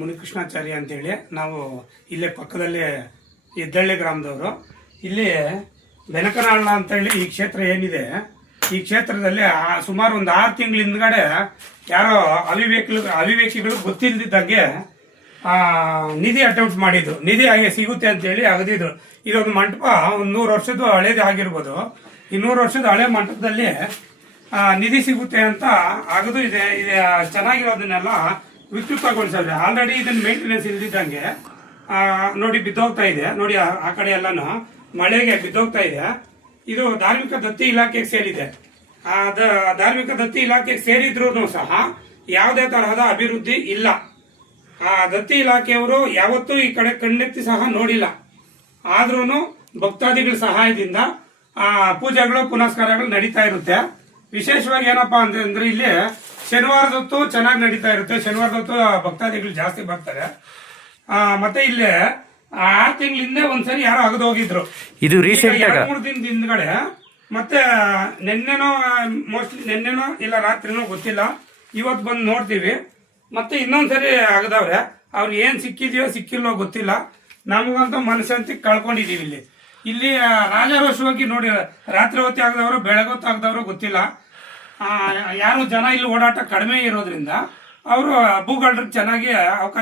ಮುನಿಕೃಷ್ಣಾಚಾರ್ಯ ಅಂತೇಳಿ. ನಾವು ಇಲ್ಲೇ ಪಕ್ಕದಲ್ಲೇ ಎದ್ದಳ್ಳಿ ಗ್ರಾಮದವರು. ಇಲ್ಲಿ ಬೆನಕನಹಳ್ಳ ಅಂತೇಳಿ ಈ ಕ್ಷೇತ್ರ ಏನಿದೆ, ಈ ಕ್ಷೇತ್ರದಲ್ಲಿ ಸುಮಾರು ಒಂದು 6 ತಿಂಗಳ ಹಿಂದ್ಗಡೆ ಯಾರೋ ಅವಿವೇಕಿಗಳು ಗೊತ್ತಿಲ್ಲದಿದ್ದಂಗೆ ನಿಧಿ ಅಟೆಂಪ್ಟ್ ಮಾಡಿದ್ರು. ನಿಧಿ ಹಾಗೆ ಸಿಗುತ್ತೆ ಅಂತೇಳಿ ಅಗದಿದ್ರು. ಇದೊಂದು ಮಂಟಪ ಒಂದು 100 ವರ್ಷದ ಹಳೇದು ಆಗಿರ್ಬೋದು. ಈ 100 ವರ್ಷದ ಹಳೆ ಮಂಟಪದಲ್ಲಿ ನಿಧಿ ಸಿಗುತ್ತೆ ಅಂತ ಅಗದು ಇದೆ ಚೆನ್ನಾಗಿರೋದನ್ನೆಲ್ಲ ವಿಕೃತಗೊಳಿಸಿದ್ರೆ. ಆಲ್ರೆಡಿ ಇದನ್ನ ಮೇಂಟೆನೆನ್ಸ್ ಇಲ್ದಿದ್ದಂಗೆ ನೋಡಿ ಬಿದ್ದೋಗ್ತಾ ಇದೆ. ನೋಡಿ ಆ ಕಡೆ ಎಲ್ಲಾನು ಮಳೆಗೆ ಬಿದ್ದೋಗ್ತಾ ಇದೆ. ಇದು ಧಾರ್ಮಿಕ ದತ್ತಿ ಇಲಾಖೆಗೆ ಸೇರಿದೆ. ಧಾರ್ಮಿಕ ದತ್ತಿ ಇಲಾಖೆಗೆ ಸೇರಿದ್ರು ಸಹ ಯಾವುದೇ ತರಹದ ಅಭಿವೃದ್ಧಿ ಇಲ್ಲ. ಆ ದತ್ತಿ ಇಲಾಖೆಯವರು ಯಾವತ್ತೂ ಈ ಕಡೆ ಕಣ್ಣೆತ್ತಿ ಸಹ ನೋಡಿಲ್ಲ. ಆದ್ರೂ ಭಕ್ತಾದಿಗಳ ಸಹಾಯದಿಂದ ಪೂಜೆಗಳು ಪುನಸ್ಕಾರಗಳು ನಡೀತಾ ಇರುತ್ತೆ. ವಿಶೇಷವಾಗಿ ಏನಪ್ಪಾ ಅಂತಂದ್ರೆ ಇಲ್ಲಿ ಶನಿವಾರದೊತ್ತು ಚೆನ್ನಾಗಿ ನಡೀತಾ ಇರುತ್ತೆ. ಶನಿವಾರದೊತ್ತು ಭಕ್ತಾದಿಗಳು ಜಾಸ್ತಿ ಬರ್ತಾರೆ. ಮತ್ತೆ ಇಲ್ಲಿ 6 ತಿಂಗಳ ಹಿಂದೆ ಒಂದ್ಸರಿ ಯಾರೋ ಅಗದು ಹೋಗಿದ್ರು. ಇದು ರೀಸೆಂಟ್ 2-3 ದಿನದ ಹಿಂದ್ಗಡೆ ಮತ್ತೆ ನಿನ್ನೆನೋ ಇಲ್ಲ ರಾತ್ರಿನೋ ಗೊತ್ತಿಲ್ಲ, ಇವತ್ತು ಬಂದು ನೋಡ್ತೀವಿ. ಮತ್ತೆ ಇನ್ನೊಂದ್ಸರಿ ಆಗದವ್ರೆ. ಅವ್ರಿಗೆ ಏನ್ ಸಿಕ್ಕಿದೆಯೋ ಸಿಕ್ಕಿಲ್ಲೋ ಗೊತ್ತಿಲ್ಲ. ನಮಗಂತೂ ಮನಶಾಂತಿ ಕಳ್ಕೊಂಡಿದೀವಿ. ಇಲ್ಲಿ ರಾಜಾರೋಷವಾಗಿ ನೋಡಿ, ರಾತ್ರಿ ಹೊತ್ತು ಆಗದವರು ಬೆಳಗೊತ್ತು ಆಗದವರು ಗೊತ್ತಿಲ್ಲ. ಯಾರು ಜನ ಇಲ್ಲಿ ಓಡಾಟ ಕಡಿಮೆ ಇರೋದ್ರಿಂದ ಅವರು ಭೂಗಳ್ರಿಗೆ ಚೆನ್ನಾಗಿ ಅವಕಾಶ